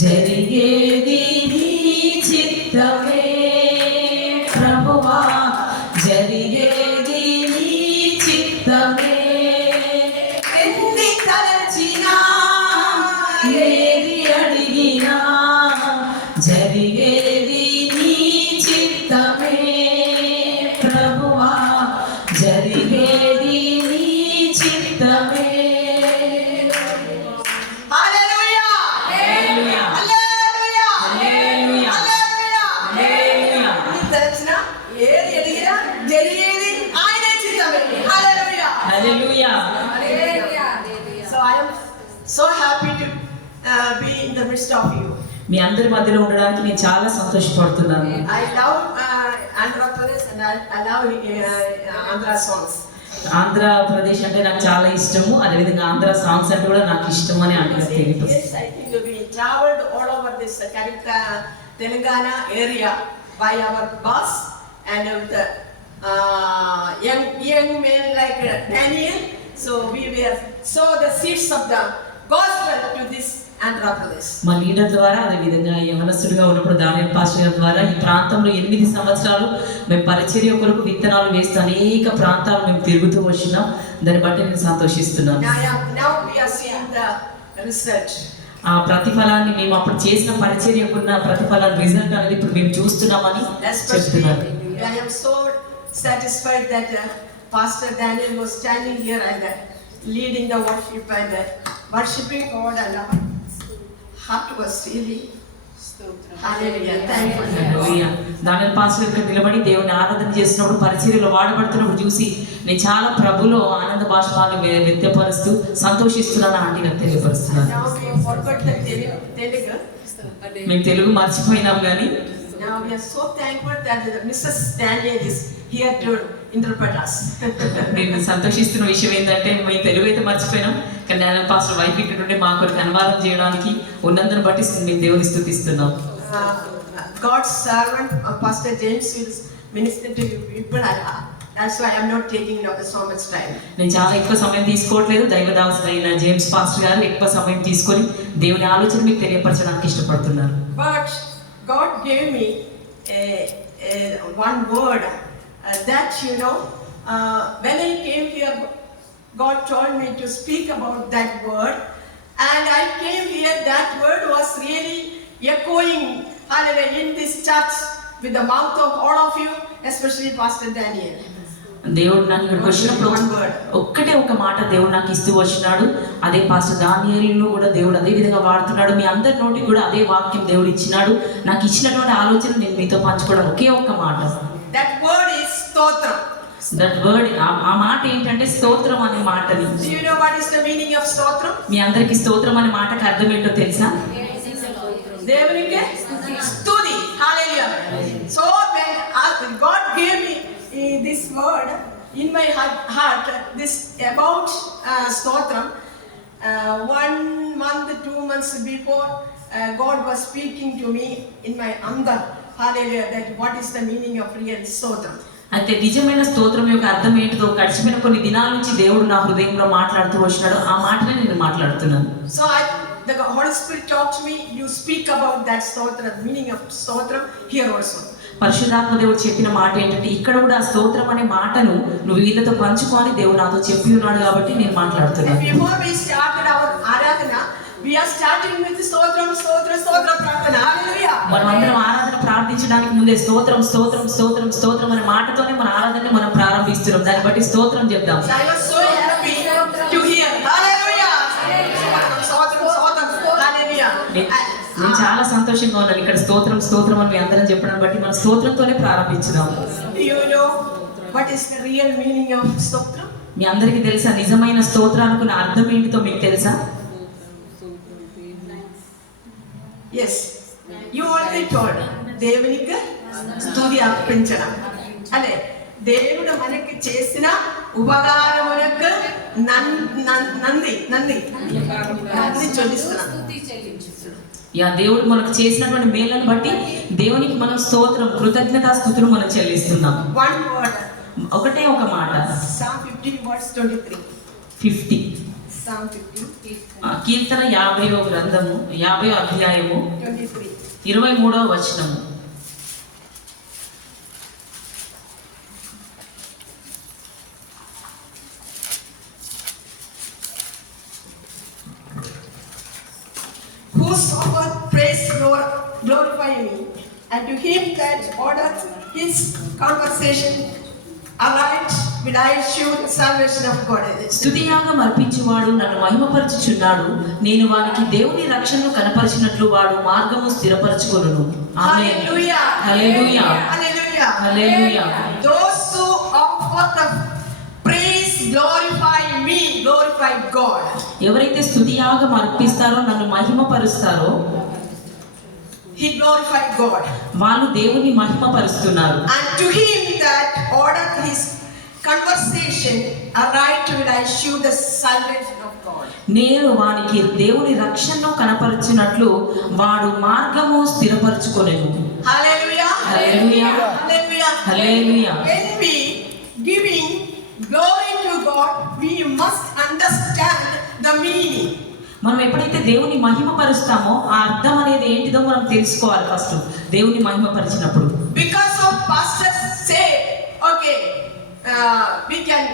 జరిగేది నీ చిత్తమే ప్రభువా, జరిగేది నీ చిత్తమే. ఎన్ని తలచినా ఏది అడిగినా జరిగేది నీ చిత్తమే ప్రభువా, జరిగేది నీ చిత్తమే. So I am so happy to be in the midst of you. మీ అందరి మధ్యలో ఉండడానికి నేను చాలా సంతోషపడుతున్నాను. I love Andhra Pradesh and I love Andhra songs. Andhra Pradesh అంటే నాకు చాలా ఇష్టము, అదేవిధంగా ఆంధ్ర సాంగ్స్ అంటే కూడా నాకు ఇష్టం అని అంటున్నారు. Yes, I think we traveled all over this Telangana area by our bus and with young men like Daniel. So we were sow the seeds of the gospel to this Andhra Pradesh. మా leader ద్వారా, అదేవిధంగా యవనస్తుడిగా ఉన్నప్పుడు Daniel pastor గారి ద్వారా ఈ ప్రాంతంలో 8 సంవత్సరాలు మేము పరిచర్య కొరకు విత్తనాలు వేస్తూ అనేక ప్రాంతాలు మేము తిరుగుతూ వచ్చినాం. దాన్ని బట్టి నేను సంతోషిస్తున్నాను. Now we are seeing the result. ఆ ప్రతిఫలాన్ని మేము అప్పుడు చేసిన పరిచర్యకున్న ప్రతిఫలాన్ని రిజల్ట్ అనేది ఇప్పుడు మేము చూస్తున్నామని చెప్తున్నాను. I am so satisfied that Pastor Daniel was standing here and leading the worship and worshiping God, and our heart was really hallelujah. Thank you. Daniel pastor ఇక్కడ నిలబడి దేవుని ఆరాధన చేసినప్పుడు పరిచర్యలో వాడబడుతున్నప్పుడు చూసి నేను చాలా ప్రభులో ఆనంద బాష్పాలను వ్యక్తపరుస్తూ సంతోషిస్తున్నాను ఆంటీ నాకు తెలియపరుస్తున్నాను. మేము తెలుగు మర్చిపోయినాం కానీ now we are so thankful that Mrs. Daniel is here to interpret us. నేను సంతోషిస్తున్న విషయం ఏంటంటే మేము తెలుగు అయితే మర్చిపోయినాం కానీ దానియల్ పాస్టర్ వైఫ్ ఇక్కడ నుండి మా కొరకు అనువాదం చేయడానికి ఉన్నందుని బట్టి మేము దేవుని స్తుతిస్తున్నాం. God's servant Pastor James will minister to you people. That's why I am not taking so much time. నేను చాలా ఎక్కువ సమయం తీసుకోవట్లేదు. దైవదాసుడైన జేమ్స్ పాస్టర్ గారు ఎక్కువ సమయం తీసుకొని దేవుని ఆలోచన మీకు తెలియపరచడానికి ఇష్టపడుతున్నారు. But God gave me one word that when I came here, God told me to speak about that word, and I came here. That word was really echoing hallelujah in this church with the mouth of all of you, especially Pastor Daniel. దేవుడు నాకు ఇక్కడికి వచ్చినప్పుడు ఒక్కటే ఒక మాట దేవుడు నాకు ఇస్తూ వచ్చినాడు. అదే పాస్టర్ దానియేలును కూడా దేవుడు అదే విధంగా వాడుతున్నాడు. మీ అందరి నోటికి కూడా అదే వాక్యం దేవుడు ఇచ్చినాడు. నాకు ఇచ్చినటువంటి ఆలోచన నేను మీతో పంచుకోవడం ఒకే ఒక్క మాట. That word is stotram. That word, ఆ మాట ఏంటంటే స్తోత్రం అనే మాటని. Do you know what is the meaning of stotram? మీ అందరికి స్తోత్రం అనే మాటకి అర్థం ఏంటో తెలుసా? దేవునికి స్తుతి. Hallelujah. So when God gave me this word in my heart, this about stotram, 1 month 2 months before, God was speaking to me in my andar. Hallelujah. That what is the meaning of real stotram? అయితే నిజమైన స్తోత్రం యొక్క అర్థం ఏంటిదో గడిచిపోయిన కొన్ని దినాల నుంచి దేవుడు నా హృదయంలో మాట్లాడుతూ వచ్చినాడు. ఆ మాటనే నేను మాట్లాడుతున్నాను. So the Holy Spirit talked to me. You speak about that stotram, meaning of stotram here also. పరిశుద్ధాత్మ దేవుడు చెప్పిన మాట ఏంటంటే ఇక్కడ కూడా ఆ స్తోత్రం అనే మాటను నువ్వు వీళ్ళతో పంచుకొని దేవుడు నాతో చెప్పి ఉన్నాడు కాబట్టి నేను మాట్లాడుతున్నాను. Before we started our ఆరాధన, we are starting with stotram ప్రార్థన. Hallelujah. మనం అందరం ఆరాధన ప్రార్థించడానికి ముందే స్తోత్రం స్తోత్రం స్తోత్రం స్తోత్రం అనే మాటతోనే మన ఆరాధన మనం ప్రారంభిస్తున్నాం. దాన్ని బట్టి స్తోత్రం చెప్దాం. I was so happy to hear. Hallelujah. Stotram. Hallelujah. నేను చాలా సంతోషంగా ఉన్నాను ఇక్కడ స్తోత్రం స్తోత్రం అని మీ అందరం చెప్పడం బట్టి మన స్తోత్రంతోనే ప్రారంభించుదాం. Do you know what is the real meaning of stotram? మీ అందరికీ తెలుసా నిజమైన స్తోత్రానికి అర్థం ఏంటితో మీకు తెలుసా? Yes. You already told. దేవునికి స్తుతి అర్పించడం. అదే దేవుడు మనకి చేసిన ఉపకారములకు నంది చెల్లిస్తున్నాం. దేవుడు మనకు చేసినటువంటి మేలను బట్టి దేవునికి మనం స్తోత్రం కృతజ్ఞతాస్తుతులు మనం చెల్లిస్తున్నాం. One word. ఒకటే ఒక మాట. Psalm 50 verse 23. 50. Psalm 50, కీర్తన 50వ గ్రంథము 50వ అధ్యాయము 23. 23వ వచనము. Whosoever praise glorify me, and to him that ordereth his conversation aright will I shew the salvation of God. స్తుతియాగం అర్పించువాడు నన్ను మహిమపరచుచున్నాడు, నేను వానికి దేవుని రక్షణను కనపరిచినట్లు వాడు మార్గము స్థిరపరచుకొనును. ఆమేన్. Hallelujah. Hallelujah. Hallelujah. Hallelujah. Those who offer the praise glorify me, glorify God. ఎవరైతే స్తుతియాగం అర్పిస్తారో నన్ను మహిమపరుస్తారో He glorified God. వాళ్ళు దేవుని మహిమపరుస్తున్నారు. And to him that ordereth his conversation aright will I shew the salvation of God. నేను వానికి దేవుని రక్షణను కనపరచినట్లు వాడు మార్గము స్థిరపరచుకొనెను. Hallelujah. Hallelujah. Hallelujah. Hallelujah. When we giving glory to God, we must understand the meaning. మనం ఎప్పుడైతే దేవుని మహిమపరుస్తామో ఆ అర్థం అనేది ఏంటిదో మనం తెలుసుకోవాలి. ఫస్ట్ దేవుని మహిమపరిచినప్పుడు Because of pastors say, okay, we can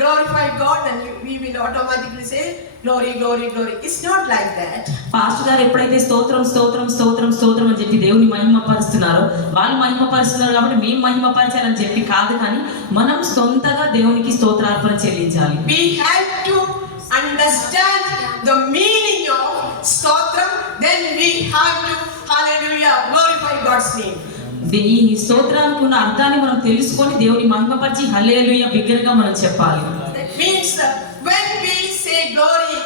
glorify God and we will automatically say glory, glory, glory. It's not like that. Pastor గారు ఎప్పుడైతే స్తోత్రం స్తోత్రం స్తోత్రం స్తోత్రం అని చెప్పి దేవుని మహిమపరుస్తున్నారో వాళ్ళు మహిమపరుస్తున్నారు కాబట్టి మేము మహిమపరచాలని చెప్పి కాదు, కానీ మనం సొంతగా దేవునికి స్తోత్రార్పణ చెల్లించాలి. We have to understand the meaning of stotram, then we have to, hallelujah, glorify God's name. ఈ స్తోత్రానికి ఉన్న అర్థాన్ని మనం తెలుసుకొని దేవుని మహిమపరిచి హల్లెలూయా బిగ్గరగా మనం చెప్పాలి. That means when we say glory,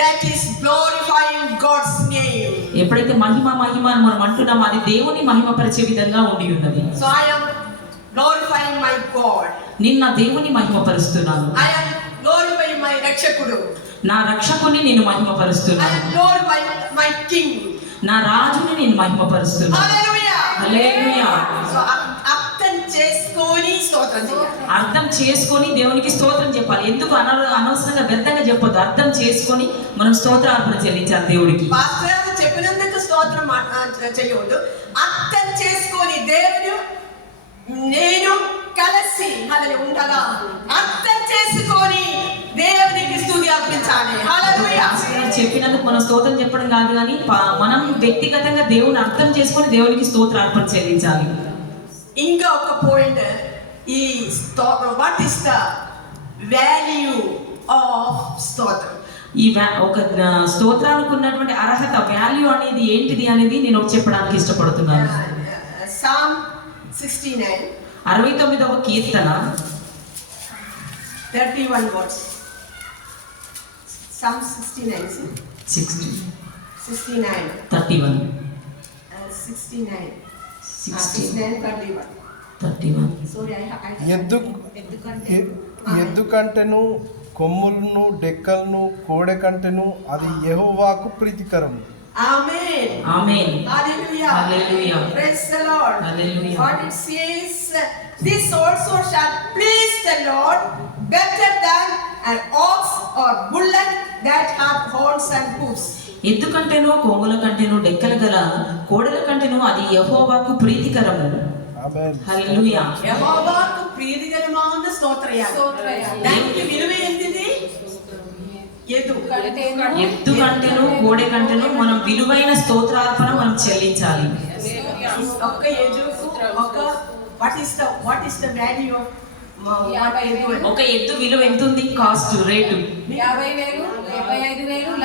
that is glorifying God's name. ఎప్పుడైతే మహిమ మహిమ అని మనం అంటున్నామో అది దేవుని మహిమపరిచే విధంగా ఉండి ఉన్నది. So I am glorifying my God. నిన్న దేవుని మహిమపరుస్తున్నాను. I am glorifying my Rakshakudu. నా రక్షకుని నేను I మహిమపరుస్తున్నాను. am glorifying my King. నా రాజుని నేను మహిమపరుస్తున్నాను. Hallelujah. హల్లెలూయా. So అర్థం చేసుకొని స్తోత్రం చేయాలి. అర్థం చేసుకొని దేవునికి స్తోత్రం చెప్పాలి. ఎందుకు అనవసరంగా వ్యర్థంగా చెప్పొద్దు. అర్థం చేసుకొని మనం స్తోత్రార్పణ చెల్లించాలి దేవుడికి. పాస్టర్ గారు చెప్పినందుకు స్తోత్రం చేయవద్దు. అర్థం చేసుకొని దేవుడు నేను కలిసి మనని ఉండగా అర్థం చేసుకొని దేవునికి స్తుతి అర్పించాలి. హల్లెలూయా. పాస్టర్ గారు చెప్పినందుకు మనం స్తోత్రం చెప్పడం కాదు, కానీ మనం వ్యక్తిగతంగా దేవుని అర్థం చేసుకొని దేవునికి స్తోత్రార్పణ చెల్లించాలి. ఇంకా ఒక పాయింట్, ఈ what is the value of స్తోత్రం. ఈ ఒక స్తోత్రానికి ఉన్నటువంటి అర్హత, వాల్యూ అనేది ఏంటిది అనేది నేను చెప్పడానికి ఇష్టపడుతున్నాను. Psalm 69 69వ కీర్తన 31 words. Psalm 69 69 31 31. Sorry, ఎద్దు కంటెను కొమ్ములను డెక్కలను కోడె కంటెను అది యెహోవాకు ప్రీతికరము. Amen. Amen. Hallelujah. Hallelujah. Praise the Lord. Hallelujah. What it says, this also shall please the Lord better than an ox or bullock that have horns and hoofs. ఎద్దు కంటేను కొమ్ముల కంటేను డెక్కల గల కోడెల కంటేను అది యెహోవాకు ప్రీతికరము. ఆమేన్. హల్లెలూయా. యెహోవాకు ప్రీతికరమైన స్తోత్రయాగం. దానికి విలువ ఏంటిది? ఎద్దు కంటేను కోడె కంటేను మనం విలువైన స్తోత్రార్పణ మనం చెల్లించాలి. ఒక ఎద్దుకు ఒక what is the value of ఒక ఎద్దు విలువ ఎంత ఉంది? కాస్ట్ రేటు 50,000, 75,000,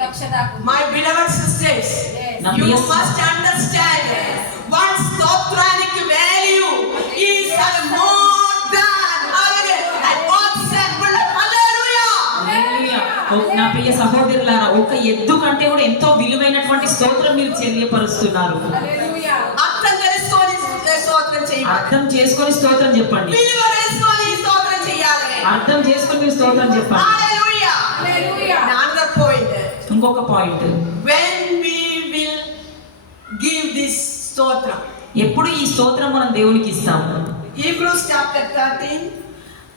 లక్ష దాకా. My beloved sisters, Now, you yes. must understand one స్తోత్రానికి value is more than an ox and bullock. Hallelujah. హల్లెలూయా. నా ప్రియ సహోదరులారా, ఒక ఎద్దు కంటే కూడా ఎంతో విలువైనటువంటి స్తోత్రం మీరు చెల్లిపరుస్తున్నారు. హల్లెలూయా. అర్థం చేసుకొని స్తోత్రం చేయాలి. అర్థం చేసుకొని స్తోత్రం చెప్పండి. విలువ తెలుసుకొని స్తోత్రం చేయాలి. అర్థం చేసుకొని మీరు స్తోత్రం చెప్పండి. Hallelujah. Hallelujah. Another point. ఇంకొక point, When we will give this స్తోత్రం, ఎప్పుడు ఈ స్తోత్రం మనం దేవునికి ఇస్తాము? Hebrews chapter 13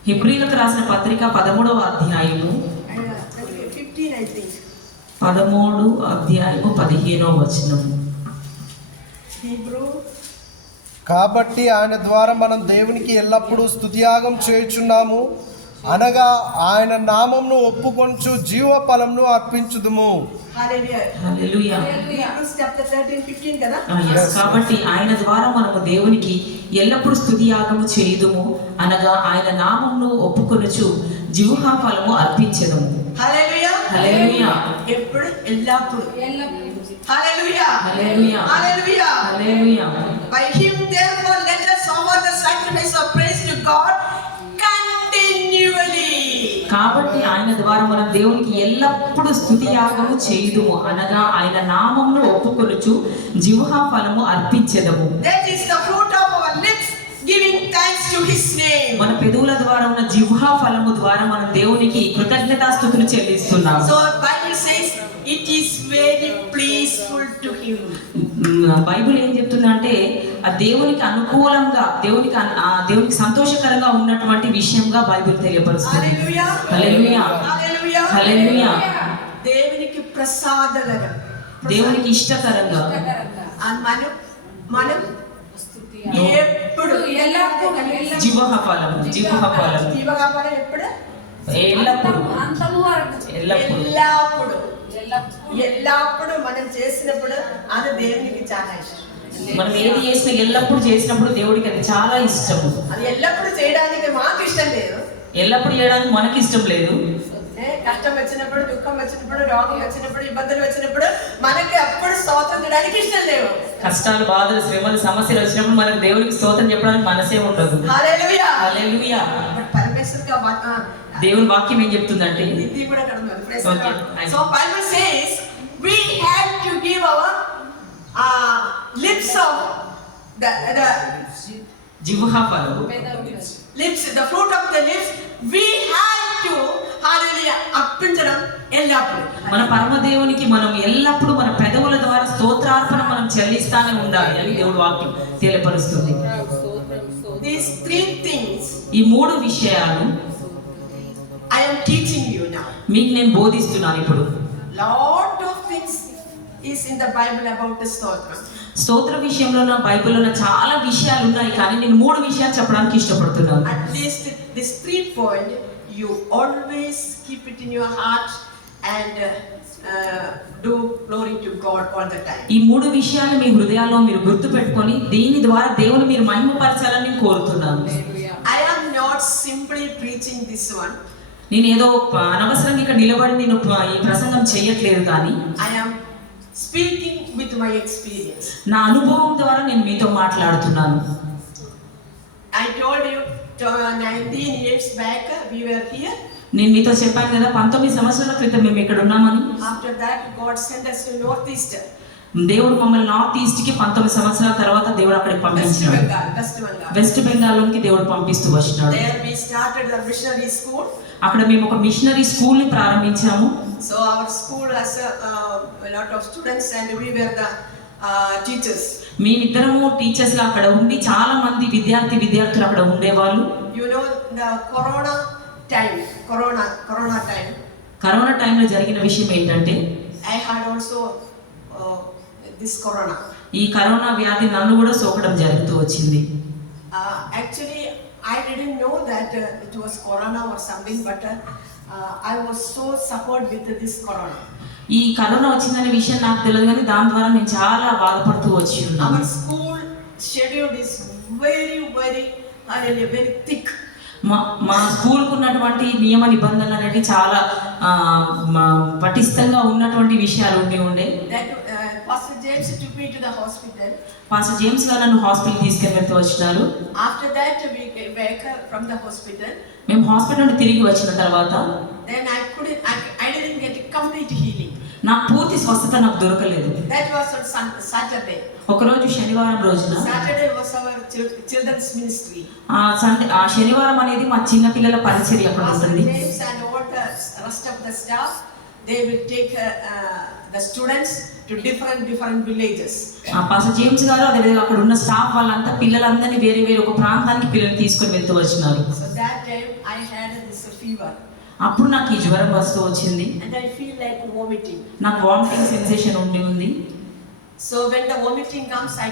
హెబ్రీలకు రాసిన పత్రిక 13వ అధ్యాయము And 15, I think. 13 అధ్యాయము 15వ వచనం. Hebrew. కాబట్టి ఆయన ద్వారా మనం దేవునికి ఎల్లప్పుడూ స్తుతియాగం చేయుచున్నాము, అనగా ఆయన నామంను ఒప్పుకొనుచు జీవ ఫలంను అర్పించుదుము. Hallelujah. హల్లెలూయా. Hebrews chapter 13, 15 కదా. Yes. కాబట్టి ఆయన ద్వారా మనము దేవునికి ఎల్లప్పుడూ స్తుతియాగము చేయుదుము, అనగా ఆయన నామమును ఒప్పుకొనుచు జిహ్వా ఫలము అర్పించెదము. Hallelujah. హల్లెలూయా. ఎప్పుడు ఎల్లప్పుడు. ఎల్లప్పుడూ. Hallelujah. Hallelujah. Hallelujah. Hallelujah. By him therefore let us offer the sacrifice of praise to God continually. కాబట్టి ఆయన ద్వారా మనం దేవునికి ఎల్లప్పుడూ స్తుతియాగము చేయుదుము, అనగా ఆయన నామమును ఒప్పుకొనుచు జిహ్వా ఫలము అర్పించెదము. That is the fruit of our lips, giving thanks to his name. మన పెదవుల ద్వారా ఉన్న జిహ్వా ఫలము ద్వారా మనం దేవునికి కృతజ్ఞతాస్తుతులు చెల్లిస్తున్నాము. So Bible says it is very pleaseful to him. Bible ఏం చెప్తుందంటే ఆ దేవునికి అనుకూలంగా దేవునికి సంతోషకరంగా ఉన్నటువంటి విషయంగా బైబిల్ తెలియపరుస్తుంది. Hallelujah. హల్లెలూయా. Hallelujah. హల్లెలూయా. దేవునికి ప్రసాదకరం. దేవునికి ఇష్టకరంగా మనం మనం ఎప్పుడు ఎల్లప్పుడూ. జిహ్వా ఫలము జీవకాపాలం ఎప్పుడు ఎల్లప్పుడు అంతము వరకు. ఎల్లప్పుడు ఎల్లప్పుడు ఎల్లప్పుడూ. ఎల్లప్పుడు మనం చేసినప్పుడు అది దేవునికి చాలా ఇష్టం. మనం ఏది చేసినా ఎల్లప్పుడు చేసినప్పుడు దేవుడికి అది చాలా ఇష్టము. అది ఎల్లప్పుడు చేయడానికి మాకు ఇష్టం లేదు. ఎల్లప్పుడు చేయడానికి మనకి ఇష్టం లేదు. కష్టం వచ్చినప్పుడు, దుఃఖం వచ్చినప్పుడు, రోగం వచ్చినప్పుడు, ఇబ్బందులు వచ్చినప్పుడు మనకి అప్పుడు స్తోత్రం చేయడానికి ఇష్టం లేవు. కష్టాలు, బాధలు, శ్రమలు, సమస్యలు వచ్చినప్పుడు మనకు దేవుడికి స్తోత్రం చెప్పడానికి మనసే ఉండదు. హల్లెలూయా. హల్లెలూయా. బట్ పరమేశ్వరుగా దేవుని వాక్యం ఏం చెప్తుందంటే ఇది కూడా అక్కడ ఉంది. Praise Okay. God. So Bible says we have to give our lips of the జిహ్వా ఫలము lips, the fruit of the lips, we have to, hallelujah, అర్పించడం ఎల్లప్పుడు. మన పరమదేవునికి మనం ఎల్లప్పుడూ మన పెదవుల ద్వారా స్తోత్రార్పణ మనం చెల్లిస్తానే ఉండాలి అని దేవుడు వాక్యం తెలియపరుస్తుంది. These three things ఈ 3 విషయాలు I am teaching you now. మీకు నేను బోధిస్తున్నాను ఇప్పుడు. Lot of things is in the Bible about the stotram. స్తోత్ర విషయంలో నా బైబిల్లో చాలా విషయాలు ఉన్నాయి, కానీ నేను 3 విషయాలు చెప్పడానికి ఇష్టపడుతున్నాను. At least this 3 point you always keep it in your heart and do glory to God all the time. ఈ 3 విషయాలు మీ హృదయాల్లో మీరు గుర్తుపెట్టుకొని దీని ద్వారా దేవుని మీరు మహిమపరచాలని నేను కోరుతున్నాను. I am not simply preaching this one. నేను ఏదో అనవసరంగా ఇక్కడ నిలబడి నేను ఈ ప్రసంగం చేయట్లేదు, కానీ I am speaking with my experience. నా అనుభవం ద్వారా నేను మీతో మాట్లాడుతున్నాను. I told you 19 years back we were here. నేను మీతో చెప్పాను కదా 19 సంవత్సరాల క్రితం మేము ఇక్కడ ఉన్నామని. After that God sent us to Northeast. దేవుడు మమ్మల్ని నార్త్ ఈస్ట్ కి 19 సంవత్సరాల తర్వాత దేవుడు అక్కడికి పంపించాడు. వెస్ట్ బెంగాల్ లోకి దేవుడు పంపిస్తూ వచ్చినాడు. There we started the missionary school. అక్కడ మేము ఒక మిషనరీ స్కూల్ ని ప్రారంభించాము. So our school has a lot of students and we were the teachers. మేమిద్దరము టీచర్స్ గా అక్కడ ఉండి చాలా మంది విద్యార్థులు అక్కడ ఉండేవాళ్ళు. You know the corona time. Corona టైంలో జరిగిన విషయం ఏంటంటే I had also this corona. ఈ కరోనా వ్యాధి నన్ను కూడా సోకడం జరుగుతూ వచ్చింది. Actually I didn't know that it was corona or something, but I was so suffered with this corona. ఈ కరోనా వచ్చిందనే విషయం నాకు తెలియదు, కానీ దాని ద్వారా నేను చాలా బాధపడుతూ వచ్చి ఉన్నాను. Our school schedule is very thick. మా స్కూల్ కు ఉన్నటువంటి నియమ నిబంధనలు అనేవి చాలా పటిష్టంగా ఉన్నటువంటి విషయాలు ఉండే. That Pastor James took me to the hospital. Pastor James గారు నన్ను హాస్పిటల్ తీసుకెళ్తూ వచ్చినారు. After that we came back from the hospital. మేము హాస్పిటల్ నుండి తిరిగి వచ్చిన తర్వాత Then I didn't get complete healing. నాకు పూర్తి స్వస్థత నాకు దొరకలేదు. That was on Saturday. ఒకరోజు శనివారం రోజున Saturday was our children's ministry. ఆ శనివారం అనేది మా చిన్న పిల్లల పరిచర్య అక్కడ ఉంటుంది. James and all the rest of the staff, they will take the students to different villages. Pastor James గారు అదేవిధంగా అక్కడ ఉన్న స్టాఫ్ వాళ్ళంతా పిల్లలందరినీ వేరే వేరే ఒక ప్రాంతానికి పిల్లల్ని తీసుకొని వెళ్తూ వచ్చినారు. So that time I had this fever. అప్పుడు నాకు ఈ జ్వరం వస్తూ వచ్చింది. And I feel like vomiting. నాకు వామిటింగ్ సెన్సేషన్ ఉంది. So when the vomiting comes, I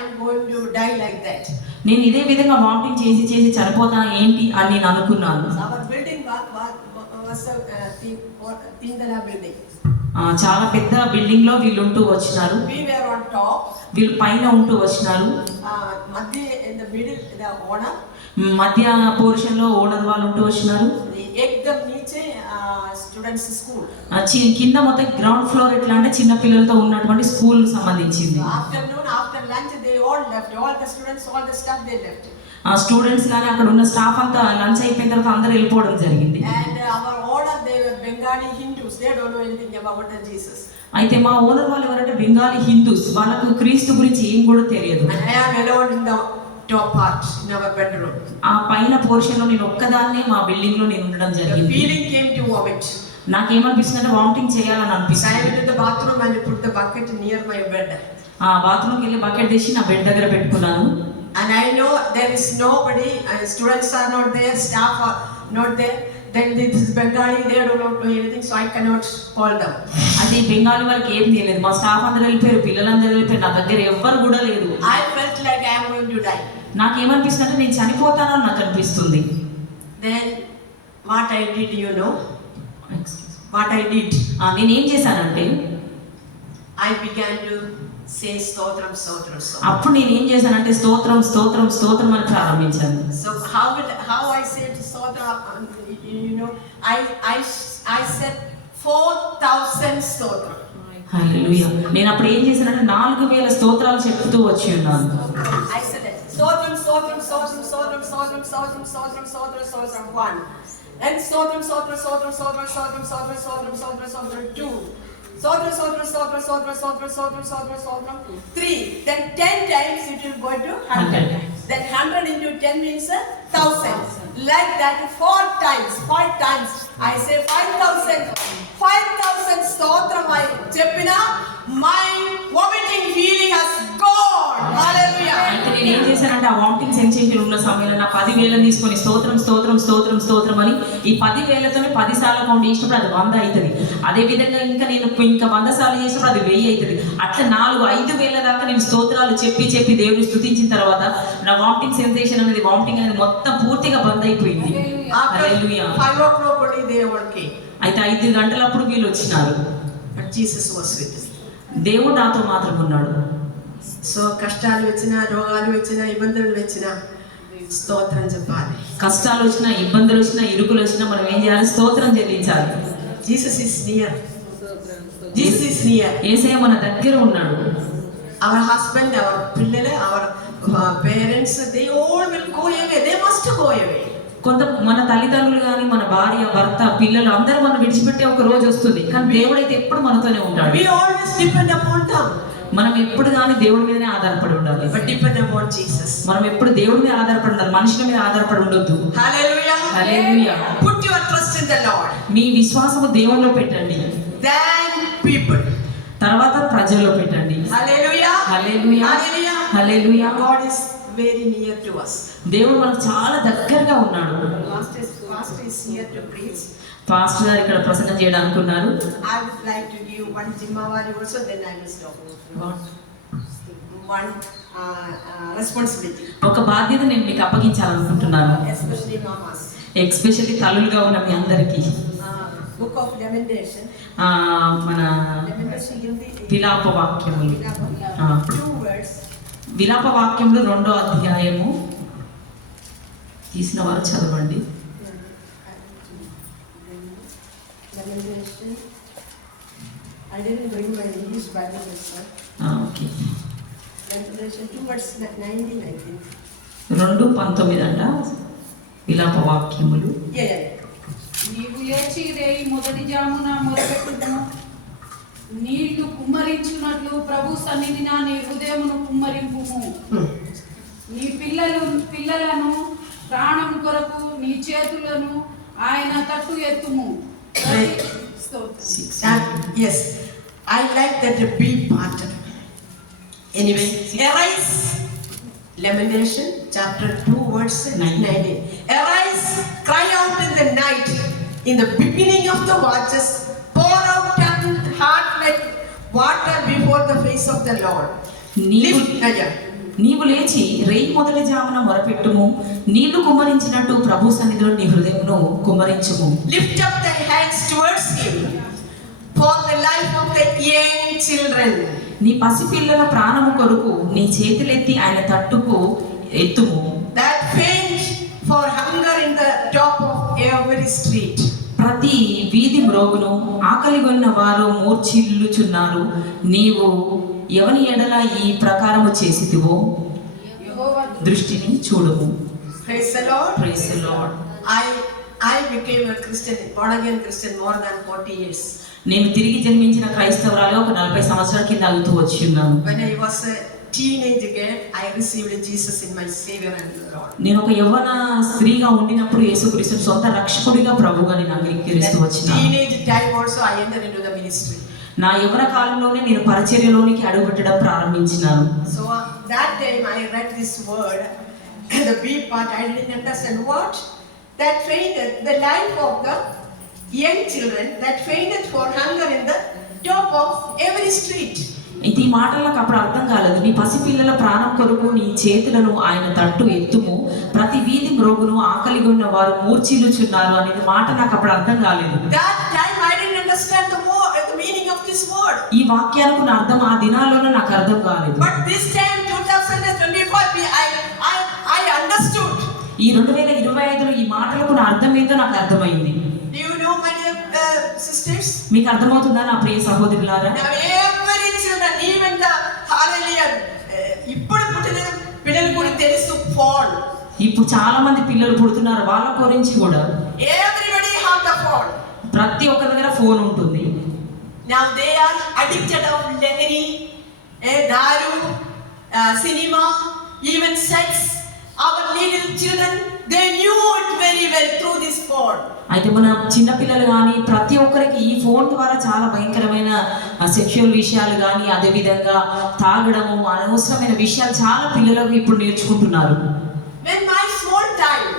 am going to die like that. నేను ఇదే విధంగా వామిటింగ్ చేసి చనిపోతా ఏంటి అని నేను అనుకున్నాను. Our building was a Tindala building. చాలా పెద్ద బిల్డింగ్ లో వీళ్ళు ఉంటూ వచ్చినారు. We were on top. వీళ్ళు పైన ఉంటూ వచ్చినారు. In the middle, the owner. మధ్య పోర్షన్ లో ఓనర్ వాళ్ళు ఉంటూ వచ్చినారు. Ekdam niche students school. కింద మొత్తం గ్రౌండ్ ఫ్లోర్ ఎట్లా అంటే చిన్న పిల్లలతో ఉన్నటువంటి స్కూల్ సంబంధించింది. Afternoon, after lunch, they all left. All the students, all the staff, they left. Students కానీ అక్కడ ఉన్న స్టాఫ్ అంతా లంచ్ అయిపోయిన తర్వాత అందరూ వెళ్ళిపోవడం జరిగింది. And our owner, they were Bengali Hindus. They don't know anything about Jesus. అయితే మా ఓనర్ వాళ్ళు ఎవరంటే బెంగాలీ హిందూస్, వాళ్ళకు క్రీస్తు గురించి ఏం కూడా తెలియదు. And I am alone in the top part in our bedroom. ఆ పైన పోర్షన్ లో నేను ఒక్కదాన్నే మా బిల్డింగ్ లో నేను ఉండడం The జరిగింది. feeling came to vomit. నాకేమనిపిస్తుంది అంటే వామిటింగ్ చేయాలని So I అనిపిస్తుంది. went to the bathroom and put the bucket near my bed. ఆ బాత్రూమ్కి వెళ్ళి బకెట్ తీసి నా బెడ్ దగ్గర పెట్టుకున్నాను. And I know there is nobody, students are not there, staff are not there. Then this is Bengali, they don't know anything, so I cannot call them. అది బెంగాలీ వాళ్ళకి ఏం తెలియదు. మా స్టాఫ్ అందరూ వెళ్ళిపోయారు, పిల్లలందరూ వెళ్ళిపోయారు, నా దగ్గర ఎవ్వరు కూడా లేదు. I felt like I am going to die. నాకేమనిపిస్తుంది అంటే నేను చనిపోతానని నాకు అనిపిస్తుంది. Then what I did, you know? What I did? నేనేం చేశానంటే I began to say stotram, stotram, stotram. అప్పుడు నేనేం చేశానంటే స్తోత్రం స్తోత్రం స్తోత్రం అని ప్రారంభించాను. So how I said stotram, you know, I said 4,000 stotram. హల్లెలూయా. నేను అప్పుడు ఏం చేశానంటే 4,000 స్తోత్రాలు చెప్తూ వచ్చి ఉన్నాను. I said that. Stotram, stotram, stotram, stotram, stotram, stotram, stotram, stotram, stotram, 1. And stotram, stotram, stotram, stotram, stotram, stotram, stotram, stotram, stotram, 2. Stotram, stotram, stotram, stotram, stotram, stotram, stotram, stotram, 3. Then 10 times it will go to 100. Then 100 into 10 means 1,000. Like that 4 times, 5 times. I say 5,000. 5,000 stotram I cheppina. My vomiting feeling has gone. Hallelujah. అయితే నేను ఏం చేశానంటే ఆ vomiting sensation ఉన్న సమయంలో నా 10,000 తీసుకొని స్తోత్రం స్తోత్రం స్తోత్రం స్తోత్రం అని ఈ 10,000తోనే 10 సార్లు కౌంట్ చేసినప్పుడు అది 100 అవుతుంది. అదే విధంగా నేను ఇంకా 100 సార్లు చేసినప్పుడు అది 1000 అవుతుంది. అట్లా 4,000-5,000 దాకా నేను స్తోత్రాలు చెప్పి దేవుని స్తుతించిన తర్వాత నా వామిటింగ్ సెన్సేషన్ అనేది వామిటింగ్ అనేది మొత్తం పూర్తిగా బంద్ అయిపోయింది. After hallelujah. 5 o'clock only they all came. అయితే 5 గంటలప్పుడు వీళ్ళు వచ్చినారు. But Jesus was with us. దేవుడు నాతో మాత్రం ఉన్నాడు. సో కష్టాలు వచ్చినా, రోగాలు వచ్చినా, ఇబ్బందులు వచ్చినా స్తోత్రం చెప్పాలి. కష్టాలు వచ్చినా, ఇబ్బందులు వచ్చినా, ఇరుకులు వచ్చినా మనం ఏం చేయాలి? స్తోత్రం చెల్లించాలి. Jesus is near. Jesus is near. Yesayya మన దగ్గర ఉన్నాడు. అవర్ హస్బెండ్, అవర్ పిల్లలు, our parents, they all will go away. They must go away. మన తల్లిదండ్రులు కానీ, మన భార్య, భర్త, పిల్లలు అందరూ మనం విడిచిపెట్టే ఒక రోజు వస్తుంది. కానీ దేవుడైతే ఎప్పుడు మనతోనే ఉంటాడు. We always depend upon them. మనం ఎప్పుడు కానీ దేవుడి మీదనే ఆధారపడి ఉండాలి. But depend upon Jesus. మనం ఎప్పుడు దేవుడి మీద ఆధారపడి ఉండాలి, మనుషుల మీద ఆధారపడి ఉండొద్దు. Hallelujah. Hallelujah. Put your trust in the Lord. మీ విశ్వాసము దేవునిలో పెట్టండి. Then people. తర్వాత ప్రజల్లో పెట్టండి. Hallelujah. Hallelujah. Hallelujah. Hallelujah. God is very near to us. దేవుడు మనకు చాలా దగ్గరగా ఉన్నాడు. Pastor is here to preach. Pastor గారు ఇక్కడ ప్రసంగం చేయడానికి ఉన్నారు. I would like to give one Zimmawari also, then I will stop. One responsibility. ఒక బాధ్యత నేను మీకు అప్పగించాలనుకుంటున్నాను. Especially mamas. ఎస్పెషల్లీ తల్లులుగా ఉన్న మీ అందరికీ. Book of Lamentation. మన Lamentation Hindi. విలాప వాక్యములు. 2 words. విలాప వాక్యములు 2వ అధ్యాయము. తీసిన వారు చదవండి. Lamentation. I didn't bring my English Bible this time. Okay. Lamentation 2 words 19 I think. 2:19 అంట విలాప వాక్యములు. Yeah. నీవు లేచి రేయి మొదటి జామున మొదలుపెట్టుము. నీళ్లు కుమ్మరించున్నట్లు ప్రభు సన్నిధిన నీ హృదయమును కుమ్మరింపుము. నీ పిల్లలను ప్రాణం కొరకు నీ చేతులను ఆయన తట్టు ఎత్తుము. Yes. I like that the B part. Anyway, arise. Lamentation chapter 2 verse 19. Arise, cry out in the night, in the beginning of the watches, pour out your heart like water before the face of the Lord. నీవు లేచి రేయి మొదటి జామున మొరపెట్టుము, నీళ్లు కుమ్మరించినట్టు ప్రభు సన్నిధిలో నీ హృదయమును కుమ్మరించుము. Lift up thy hands towards him for the life of the young children. నీ పసిపిల్లల ప్రాణము కొరకు నీ చేతులెత్తి ఆయన తట్టుకు ఎత్తుము. That faint for hunger in the top of every street. ప్రతి వీధి మ్రోగును ఆకలిగొన్న వారు మూర్ఛిల్లుచున్నారు. నీవు ఎవని ఎడల ఈ ప్రకారము చేసితివో యెహోవా దృష్టిని చూడుము. Praise the Lord. Praise the Lord. I became a Christian, born again Christian more than 40 years. నేను తిరిగి జన్మించిన క్రైస్తవురాలు ఒక 40 సంవత్సరాల కింద అవుతూ వచ్చి ఉన్నాను. When I was a teenage girl, I received Jesus in my Savior and Lord. నేను ఒక యవ్వన స్త్రీగా ఉండినప్పుడు యేసుక్రీస్తుని సొంత రక్షకుడిగా ప్రభువుగా నేను అంగీకరిస్తూ వచ్చినాను. Teenage time also I entered into the ministry. నా యవ్వన కాలంలోనే నేను పరిచర్యలోనికి అడుగుపెట్టడం ప్రారంభించినాను. So that time I read this word, the B part, I didn't understand what that fainted the life of the young children that fainted for hunger in the top of every street. ఇది ఈ మాటలు నాకు అప్పుడు అర్థం కాలేదు. నీ పసిపిల్లల ప్రాణం కొరకు నీ చేతులను ఆయన తట్టు ఎత్తుము, ప్రతి వీధి మ్రోగును ఆకలిగొన్న వారు మూర్ఛిల్లుచున్నారు అనేది మాట నాకు అప్పుడు అర్థం కాలేదు. That time I didn't understand the meaning of this word. ఈ వాక్యాలకు నా అర్థం ఆ దినాల్లోనే నాకు అర్థం కాలేదు. But this time 2025 I understood. ఈ 2025లో ఈ మాటలకు నా అర్థం ఏంటో నాకు అర్థమైంది. Do you know, my dear sisters? మీకు అర్థమవుతుందా నా ప్రియ సహోదరులారా? Now every children, even the hallelujah, ఇప్పుడు పుట్టిన పిల్లలు కూడా తెలుసు phone. ఇప్పుడు చాలా మంది పిల్లలు పుడుతున్నారు, వాళ్ళ గురించి కూడా Everybody have the phone. ప్రతి ఒక్క దగ్గర ఫోన్ ఉంటుంది. Now they are addicted of lehari, daru, cinema, even sex. Our little children, they knew it very well through this phone. అయితే మన చిన్న పిల్లలు కానీ ప్రతి ఒక్కరికి ఈ ఫోన్ ద్వారా చాలా భయంకరమైన సెక్షువల్ విషయాలు కానీ అదే విధంగా తాగడము అనవసరమైన విషయాలు చాలా పిల్లలకు ఇప్పుడు నేర్చుకుంటున్నారు. When my small time,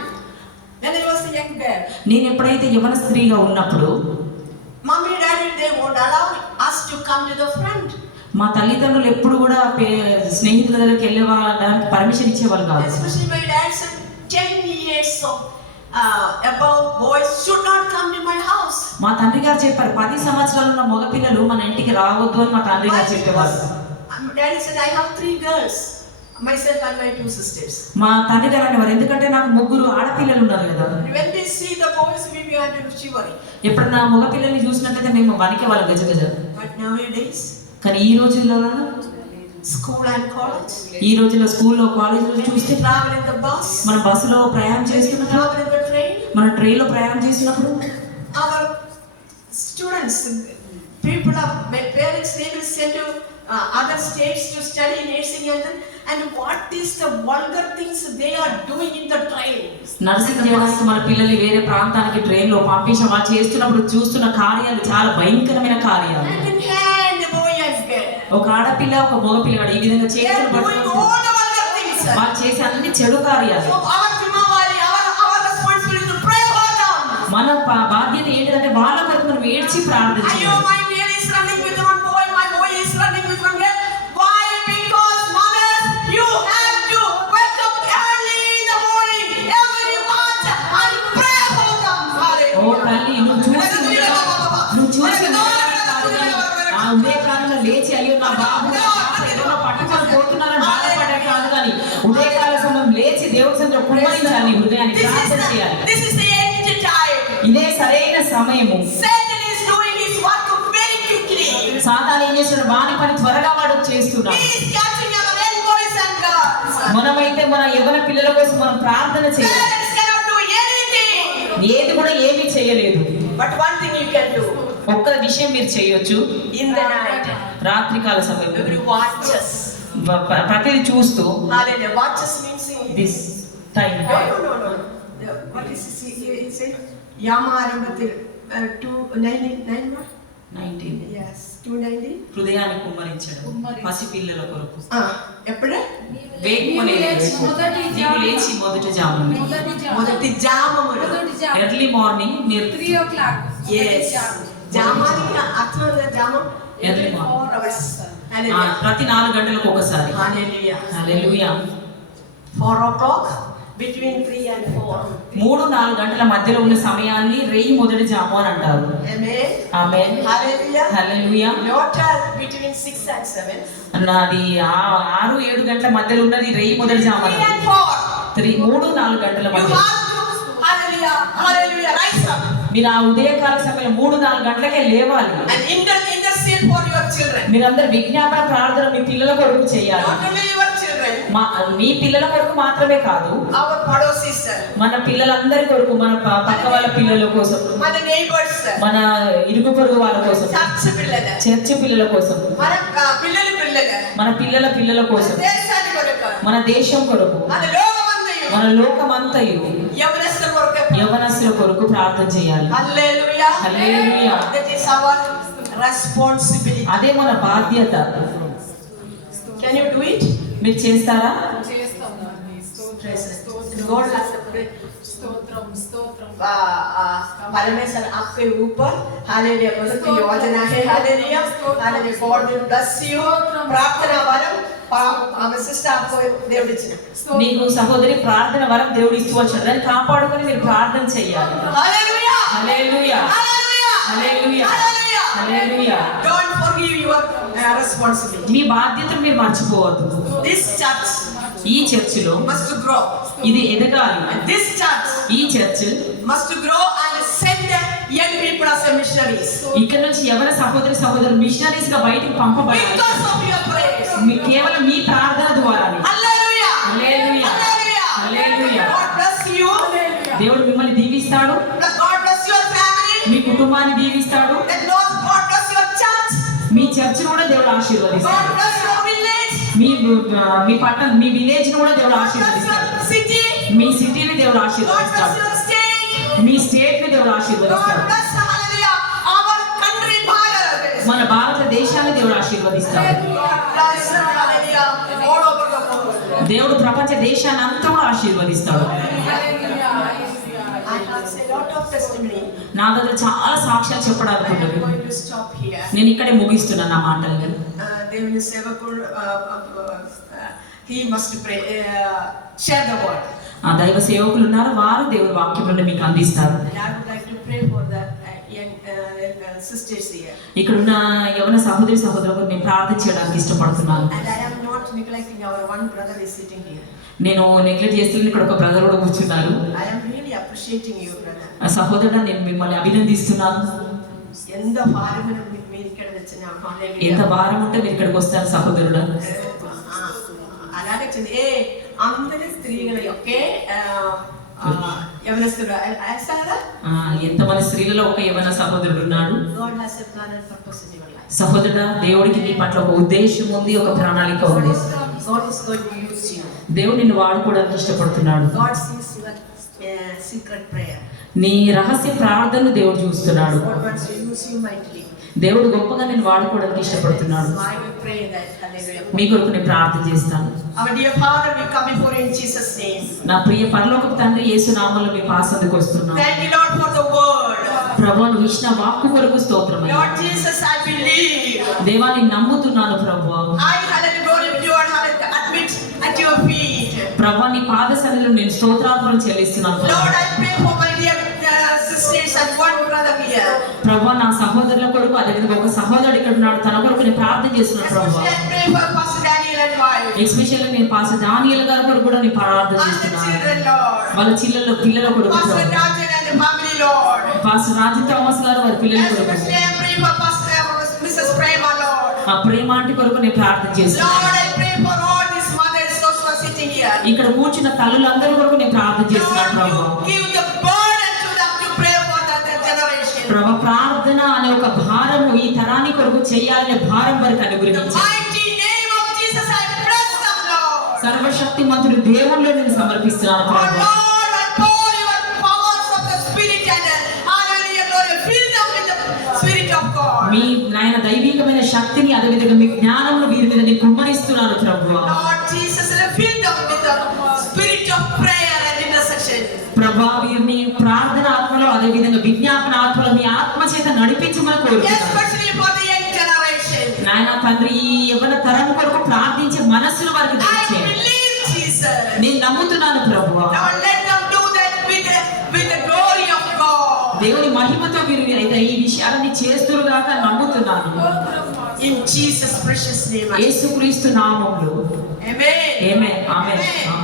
when I was a young girl, నేను ఎప్పుడైతే యవన స్త్రీగా ఉన్నప్పుడు mommy daddy they won't allow us to come to the front. మా తల్లిదండ్రులు ఎప్పుడు కూడా స్నేహితుల దగ్గరికి వెళ్ళేవాళ్ళకి పర్మిషన్ ఇచ్చేవాళ్ళు కాదు. Especially my dad said 10 years of above boys should not come to my house. మా తండ్రి గారు చెప్పారు 10 సంవత్సరాలు ఉన్న మగ పిల్లలు మన ఇంటికి రావద్దు అని మా తండ్రి గారు చెప్పేవారు. Daddy said I have 3 girls, myself and my 2 sisters. మా తండ్రి గారు అనేవారు, ఎందుకంటే నాకు 3 ఆడపిల్లలు ఉన్నారు కదా. When we see the boys we have to shiver. ఎప్పుడు నా మగ పిల్లల్ని చూసినట్లయితే మేము వణికే వాళ్ళ గజగజ. But nowadays కానీ ఈ రోజుల్లో school and college, ఈ రోజుల్లో స్కూల్లో కాలేజీలో చూస్తే travel in the bus, మన బస్సులో ప్రయాణం చేస్తున్నప్పుడు, travel in the train, మన ట్రైన్లో ప్రయాణం చేసినప్పుడు our students, people of my parents, they will send to other states to study nursing, and what is the vulgar things they are doing in the train. Nursing చేయడానికి మన పిల్లల్ని వేరే ప్రాంతానికి ట్రైన్లో పంపించి వాళ్ళు చేస్తున్నప్పుడు చూస్తున్న కార్యాలు చాలా భయంకరమైన కార్యాలు. Hand in hand, boy and girl. ఒక ఆడపిల్ల ఒక మగ పిల్లగాడు ఈ విధంగా They are చేతులు doing పట్టుకొని all the vulgar things. వాళ్ళు చేసే అన్ని చెడు కార్యాలు. So our Jumawari, our responsibility to pray for them. మన బాధ్యత ఏంటంటే వాళ్ళ కొరకు మనం ఏడ్చి Ayo, ప్రార్థించాలి. my girl is running with one boy, my boy is running with one girl. Why? Because mothers, you have to wake up early in the morning, every month, and pray for them. ఓ తల్లి, నువ్వు చూసి ఆ ఉదయకాలంలో లేచి అయ్యో నా బాబు నా పాప ఏదో పట్టుకొని పోతున్నారని బాధపడే కాదు, కానీ ఉదయకాల సమయం లేచి దేవుడి సంగతి కుమ్మరించాలి, హృదయాన్ని ప్రార్థన చేయాలి. This is the end time. ఇదే సరైన సమయము. Satan is doing his work very quickly. సాతాను ఏం చేస్తున్నాడు? వాని పని త్వరగా వాడు చేస్తున్నాడు. He is catching our young boys and girls. మనమైతే మన యవ్వన పిల్లల కోసం మనం ప్రార్థన చేయాలి. Parents cannot do anything. ఏది కూడా ఏమీ చేయలేదు. But one thing you can do. ఒక్క విషయం మీరు చేయొచ్చు. In the night, రాత్రికాల సమయంలో every watches. ప్రతిదీ చూస్తూ Hallelujah. Watches means this time no. What is it? He said Yama Arambati 2:9. 19. Yes, 290. హృదయాన్ని కుమ్మరించడం కుమ్మరించడం. పసిపిల్లల కొరకు. ఎప్పుడు? వేకువనే లేచి, నీవు లేచి మొదటి జామున, మొదటి జామములు. ఎర్లీ మార్నింగ్ మీరు 3 o'clock. Yes. జామానికి అర్థం జామం. Early morning 4 hours. ప్రతి 4 గంటలకు ఒకసారి. Hallelujah. Hallelujah. 4 o'clock between 3 and 4. 3-4 గంటల మధ్యలో ఉన్న సమయాన్ని రేయి మొదటి జాము అని అంటారు. Amen. Amen. Hallelujah. Hallelujah. Later between 6 and 7. నాది 6-7 గంటల మధ్యలో ఉన్నది రేయి మొదటి జాము 3 and 4. 3-4 గంటల You మధ్య. have to, hallelujah, hallelujah, rise up మీరు ఆ ఉదయకాల సమయం 3-4 గంటలకే లేవాలి. and intercede for your children. మీరందరూ విజ్ఞాపన ప్రార్థన మీ పిల్లల కొరకు చేయాలి. Not only your children, మీ పిల్లల కొరకు మాత్రమే కాదు, our padosis, మన పిల్లలందరి కొరకు, మన పక్క వాళ్ళ పిల్లల కోసం, మన neighbors, మన ఇరుగు పొరుగు వాళ్ళ కోసం, church పిల్లలు, చర్చి పిల్లల కోసం, మన పిల్లలు, మన పిల్లల పిల్లల కోసం, దేశాన్ని కొరకు, మన దేశం కొరకు, మన లోకమంతయు, మన లోకమంతయు యవనస్తుల కొరకు, యవనస్తుల కొరకు ప్రార్థన చేయాలి. హల్లెలూయా. హల్లెలూయా. That is our responsibility. అదే మన బాధ్యత. Can you do it? మీరు చేస్తారా? చేస్తాం దాన్ని. స్తోత్రం, God has a great స్తోత్రం, స్తోత్రం. परमेश्वर आपके ऊपर हालेलुया की योजना है hallelujah hallelujah God will bless you प्रार्थना वरम आमे सिस्टर आपको దేవుడు ఇచ్చిన నీకు సహోదరి ప్రార్థన వరం దేవుడు ఇస్తూ వచ్చాడు. దాన్ని కాపాడుకొని మీరు ప్రార్థన చేయాలి. Hallelujah hallelujah. Hallelujah hallelujah. Hallelujah hallelujah. Don't forgive your responsibility. మీ బాధ్యతను మీరు మర్చిపోవద్దు. దిస్ చర్చ్ ఈ చర్చిలో మస్ట్ గ్రో. ఇది ఎదగాలి. దిస్ చర్చ్ ఈ church must grow and send young people as missionaries ఇక్కడ నుంచి ఎవరి సహోదరులు మిషనరీస్ గా బయటికి పంపబడాలి. because of your prayers. కేవలం మీ ప్రార్థన ద్వారానే. హల్లెలూయా హల్లెలూయా. హల్లెలూయా హల్లెలూయా. God bless you. దేవుడు మిమ్మల్ని దీవిస్తాడు. God bless your family. మీ కుటుంబాన్ని దీవిస్తాడు. And Lord, God bless your church. Me church కూడా దేవుడు God ఆశీర్వదిస్తాడు. bless your village. మీ పట్టణం, మీ విలేజ్ కూడా దేవుడు God bless ఆశీర్వదిస్తాడు. your city. మీ సిటీని దేవుడు God bless ఆశీర్వదిస్తాడు. your state. మీ స్టేట్ ని దేవుడు God ఆశీర్వదిస్తాడు. bless, hallelujah, our country Bharat. మన భారతదేశాన్ని దేవుడు ఆశీర్వదిస్తాడు. God bless, hallelujah, all over the world. దేవుడు ప్రపంచ దేశాన్ని అంతా కూడా ఆశీర్వదిస్తాడు. హల్లెలూయా. I have a lot of testimony. నా దగ్గర చాలా సాక్ష్యాలు చెప్పడానికి I am ఉన్నవి. going to stop here. నేను ఇక్కడే ముగిస్తున్నాను నా మాటల్ని. దేవుని సేవకుడు he must pray, share the word. ఆ దైవ సేవకులు ఉన్నారు, వారు దేవుని వాక్యములను మీకు అందిస్తారు. And I would like to pray for the young sisters here. ఇక్కడున్న యవన సహోదరులకు నేను ప్రార్థన చేయడానికి ఇష్టపడుతున్నాను. And I am not neglecting our one brother is sitting here. నేను నెగ్లెక్ట్ చేస్తున్నాను. ఇక్కడ ఒక బ్రదర్ కూడా కూర్చున్నారు. I am really appreciating you, brother. ఆ సహోదరుడు, నేను మిమ్మల్ని అభినందిస్తున్నాను. ఎంత భారమైన మీరు ఇక్కడ వచ్చిన ఎంత భారం ఉంటే మీరు ఇక్కడికి వస్తారు సహోదరుడు. అలాగే వచ్చింది అందరి స్త్రీల ఒకే యవనస్తుడు కదా. ఎంతమంది స్త్రీలలో ఒక యవన సహోదరుడు ఉన్నాడు. God has a plan and purpose in your life. సహోదరుడా, దేవుడికి నీ పట్ల ఒక ఉద్దేశం ఉంది, ఒక ప్రణాళిక ఉంది. God is going to use you. దేవుడు నిన్ను వాడుకోవడానికి ఇష్టపడుతున్నాడు. God sees your secret prayer. నీ రహస్య ప్రార్థనను దేవుడు చూస్తున్నాడు. God wants to use you mightily. దేవుడు గొప్పగా నేను వాడుకోవడానికి ఇష్టపడుతున్నాడు. So I will pray that, hallelujah. మీ కొరకు నేను ప్రార్థన చేస్తాను. Our dear Father, we come before you in Jesus' name. నా ప్రియ పరలోకపు తండ్రి, యేసు నామములో మీ పాసందుకు వస్తున్నాను. Thank you, Lord, for the word. ప్రభువా, నువ్వు ఇచ్చిన వాక్కు కొరకు స్తోత్రమయ్యా. Lord Jesus, I believe. దేవా, నేను నమ్ముతున్నాను ప్రభువా. I, hallelujah, glory to you and hallelujah, admit at your feet. ప్రభువా, నీ పాద సన్నిధిలో నేను స్తోత్రార్పణ చెల్లిస్తున్నాను ప్రభువా. Lord, I pray for my dear sisters and one brother here. ప్రభువా, నా సహోదరుల కొరకు, అదే విధంగా ఒక సహోదరుడు ఇక్కడ ఉన్నాడు, తన కొరకు నేను ప్రార్థన చేస్తున్నాను ప్రభువా. Especially I pray for Pastor Daniel and wife. Especially నేను పాస్టర్ దానియేల్ గారి కొరకు కూడా నేను ప్రార్థన And the చేస్తున్నాను. children, Lord. వాళ్ళ పిల్లల కొరకు Pastor ప్రభువా. Rajan and the family, Lord. Pastor Raju Thomas గారు వారి పిల్లల కొరకు, Especially I pray for Pastor Mrs. Prema, Lord. ఆ ప్రేమ ఆంటీ కొరకు నేను ప్రార్థన చేస్తున్నాను. Lord, I pray for all these mothers, those who are sitting here. ఇక్కడ కూర్చున్న తల్లులందరి కొరకు నేను ప్రార్థన చేస్తున్నాను Lord, ప్రభువా. you give the burden to them to pray for that generation. ప్రభు, ప్రార్థన అనే ఒక భారము ఈ తరాని కొరకు చేయాలనే భారం వరకు In the అనుగ్రహించారు. mighty name of Jesus, I bless them, Lord. సర్వశక్తిమంతుడు దేవుళ్ళు నేను సమర్పిస్తున్నాను Oh Prabhu. Lord, I pour your powers of the Spirit and hallelujah, Lord, fill them with the Spirit of God. మీ శక్తిని అదే విధంగా మీ జ్ఞానమును వీరి మీద నేను కుమ్మరిస్తున్నాను ప్రభువా. Lord Jesus, fill them with the spirit of prayer and intercession. ప్రభా వీరిని ప్రార్థన ఆత్మలో అదే విధంగా విజ్ఞాపన ఆత్మలో మీ ఆత్మ చేత నడిపించమని కోరుతున్నాను. Especially for the young generation. నాయన తండ్రి ఈ యవ్వన తరం కొరకు ప్రార్థించే మనస్సును వారికి I దయచేయండి. believe, Jesus. నేను నమ్ముతున్నాను ప్రభువా. Lord, let them do that with the glory of God. దేవుని మహిమతో వీరు అయితే ఈ విషయాలని చేస్తురుగాక నమ్ముతున్నాను. In Jesus' precious name. యేసుక్రీస్తు నామములో Amen. ఆమేన్ ఆమేన్ ఆమేన్.